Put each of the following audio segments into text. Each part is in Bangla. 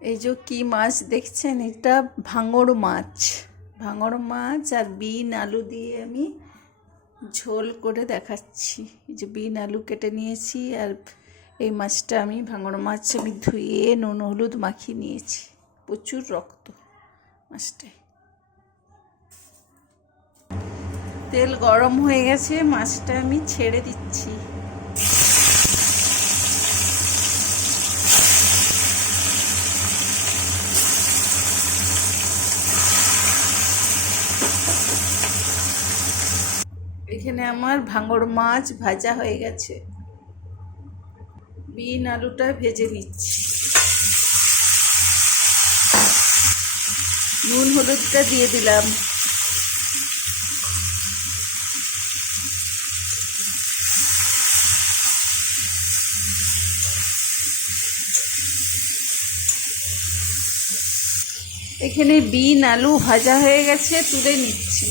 এই যে কি মাছ দেখছেন, এটা ভাঙড় মাছ। ভাঙড় মাছ আর বিন আলু দিয়ে আমি ঝোল করে দেখাচ্ছি। এই যে বিন আলু কেটে নিয়েছি, আর এই মাছটা আমি ভাঙড় মাছ আমি ধুয়ে নুন হলুদ মাখিয়ে নিয়েছি। প্রচুর রক্ত মাছটায়। তেল গরম হয়ে গেছে, মাছটা আমি ছেড়ে দিচ্ছি। এখানে আমার ভাঙড় মাছ ভাজা হয়ে গেছে, বিন আলুটা ভেজে নিচ্ছি। নুন হলুদটা দিয়ে দিলাম। এখানে বিন আলু ভাজা হয়ে গেছে, তুলে নিচ্ছি।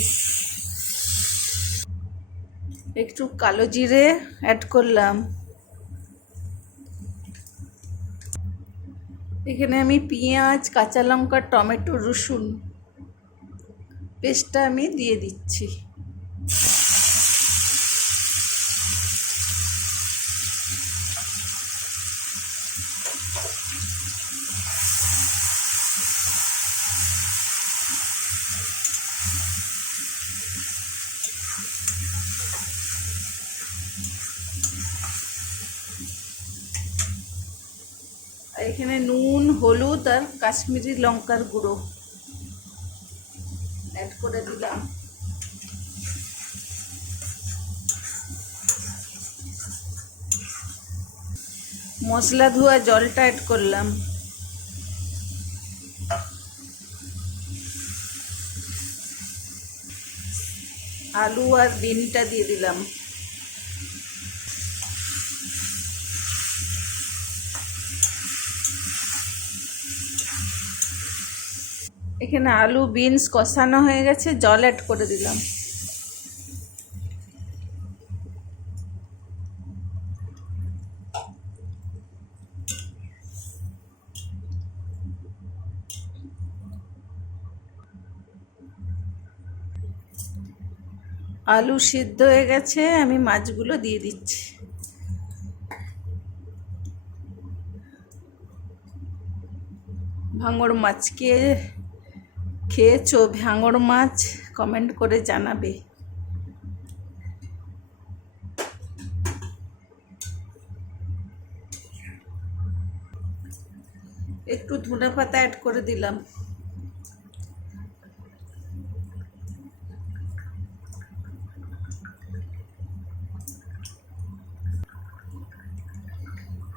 একটু কালো জিরে অ্যাড করলাম। এখানে আমি পেঁয়াজ, কাঁচা লঙ্কা, টমেটো, রসুন পেস্টটা আমি দিয়ে দিচ্ছি। এখানে নুন, হলুদ আর কাশ্মীরি লঙ্কার গুঁড়ো অ্যাড করে দিলাম। মশলা ধোয়া জলটা অ্যাড করলাম। আলু আর বিনটা দিয়ে দিলাম। এখানে আলু বিনস কষানো হয়ে গেছে, জল অ্যাড করে দিলাম। আলু সিদ্ধ হয়ে গেছে, আমি মাছগুলো দিয়ে দিচ্ছি। ভাঙড় মাছকে খেয়েছো? ভাঙড় মাছ কমেন্ট করে জানাবে। একটু ধনে পাতা অ্যাড করে দিলাম।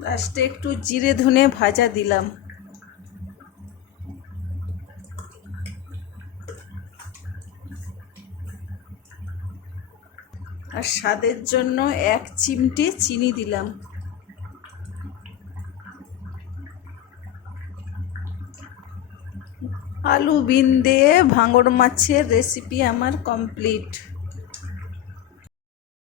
লাস্টে একটু জিরে ধনে ভাজা দিলাম। আর স্বাদের জন্য 1 চিমটে চিনি দিলাম। আলু বিন দিয়ে ভাঙড় মাছের রেসিপি আমার কমপ্লিট।